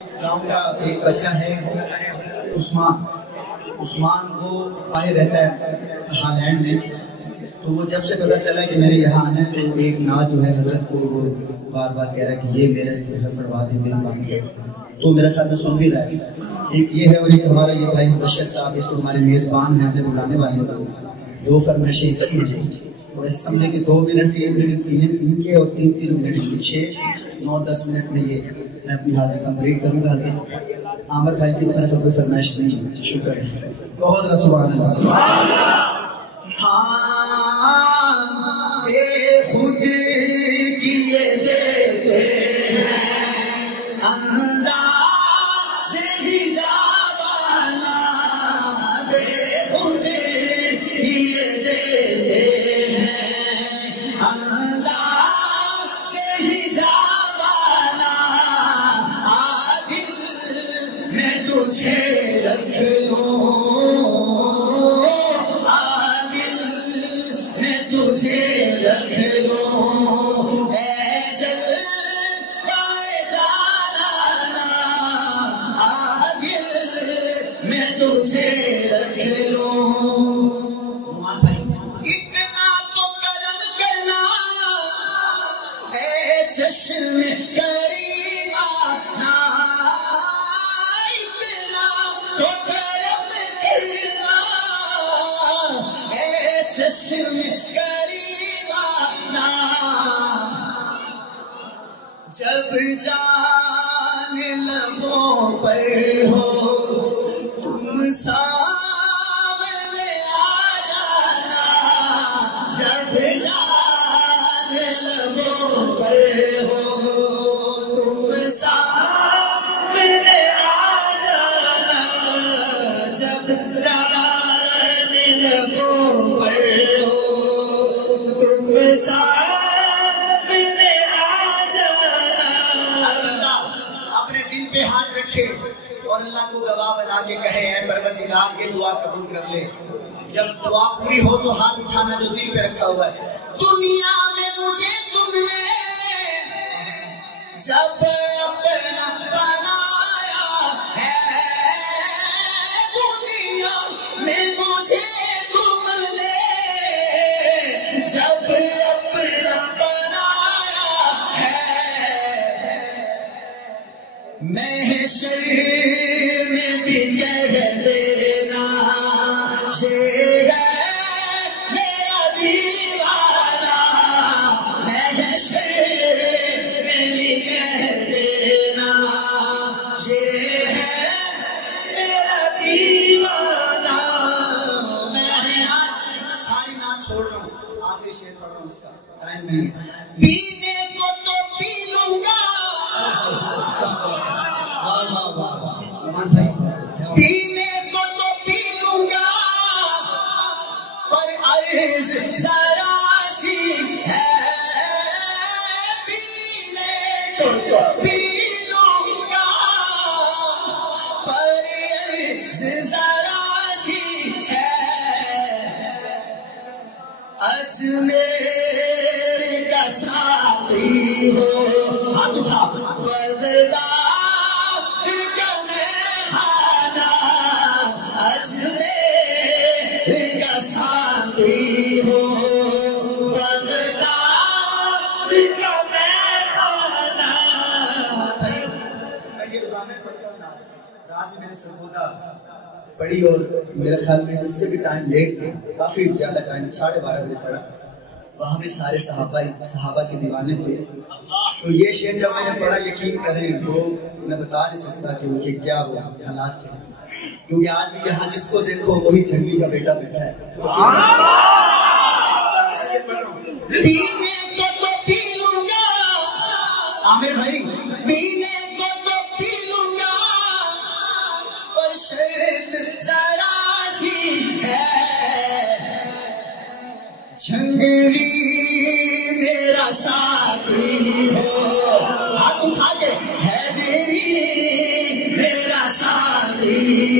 گاؤں کا ایک بچہ ہے عثمان، وہ باہر رہتا ہے ہالینڈ میں. تو وہ جب سے پتہ چلا کہ میرے یہاں آنا ہے تو ایک نعت جو ہے حضرت کو وہ بار بار کہہ رہا ہے کہ یہ میرے گھر پڑھوا دیں دل مانگ کے. تو میرا خیال میں سن بھی رہا ہے. ایک یہ ہے اور ایک ہمارا یہ بھائی بشیر صاحب ایک تو ہمارے میزبان ہیں ہمیں بلانے والے. دو فرمائشیں اس کی ہیں اور ایسے سمجھے کہ 2 منٹ 3 منٹ ان کے اور 3 منٹ ان کے 6 9 10 منٹ میں یہ میں اپنی حاضر کمپلیٹ کروں گا. حضرت عامر بھائی کی طرف کوئی فرمائش نہیں ہے. شکر ہے. بہت سبحان اللہ. ہاں اے خود کیے دیتے ہیں انداز حجابانا، بے خود کیے دیتے ہیں انداز حجابانا، عادل میں تجھے رکھ لوں، تجھے رکھ لوں، اے جل پائے جانا، عاقل میں تجھے رکھ لوں. اتنا تو کرم کرنا اے چشم کریم آنا، اتنا تو کرم کرنا اے چشم جب جان لبوں پر ہو تم سامنے آ جانا، جب جان لبوں پر ہو تم سامنے آ جانا، جب جان لبوں پر ہو تم ہاتھ رکھے اور اللہ کو گواہ بنا کے کہے اے پروردگار یہ دعا قبول کر لے. جب دعا پوری ہو تو ہاتھ اٹھانا جو دل پہ رکھا ہوا ہے. دنیا میں مجھے تم نے جب اپنا بنایا ہے، دنیا میں مجھے تم نے جب اپنا بنایا ہے، محشر میں بھی کہہ دینا یہ ہے میرا دیوانہ، محشر میں بھی کہہ دینا یہ ہے میرا دیوانہ. میں ساری نعت چھوڑ رہا ہوں، آخری شعر پڑھ رہا ہوں. اس کا ٹائم نہیں ہے. پینے کو تو پی لوں گا، پینے کو تو پی لوں گا پر عرض ذرا سی ہے، پینے کو تو پی لوں گا پر عرض ذرا سی ہے، اجمیر کا ساقی ہو ہاتھ اٹھا بدلا ہو بغداد کا میخانہ. میں یہ گانے پڑھتا ہوں رات میں میں نے سرگودا پڑھی اور میرے خیال میں اس سے بھی ٹائم لیٹ تھا، کافی زیادہ ٹائم 12:30 بجے پڑھا. وہاں بھی سارے صحابہ کے دیوانے تھے. تو یہ شعر جب میں نے پڑھا یقین کریں وہ میں بتا نہیں سکتا کہ ان کے کیا وہ حالات تھے، کیونکہ آج بھی یہاں جس کو دیکھو وہی جنگلی کا بیٹا بیٹھا ہے. پینے کو تو پی لوں گا عامر بھائی، پینے کو تو پی لوں گا پر شرط ذرا سی ہے، جنگلی میرا ساتھی ہو، ہاتھ اٹھا کے حیدری میرا ساتھی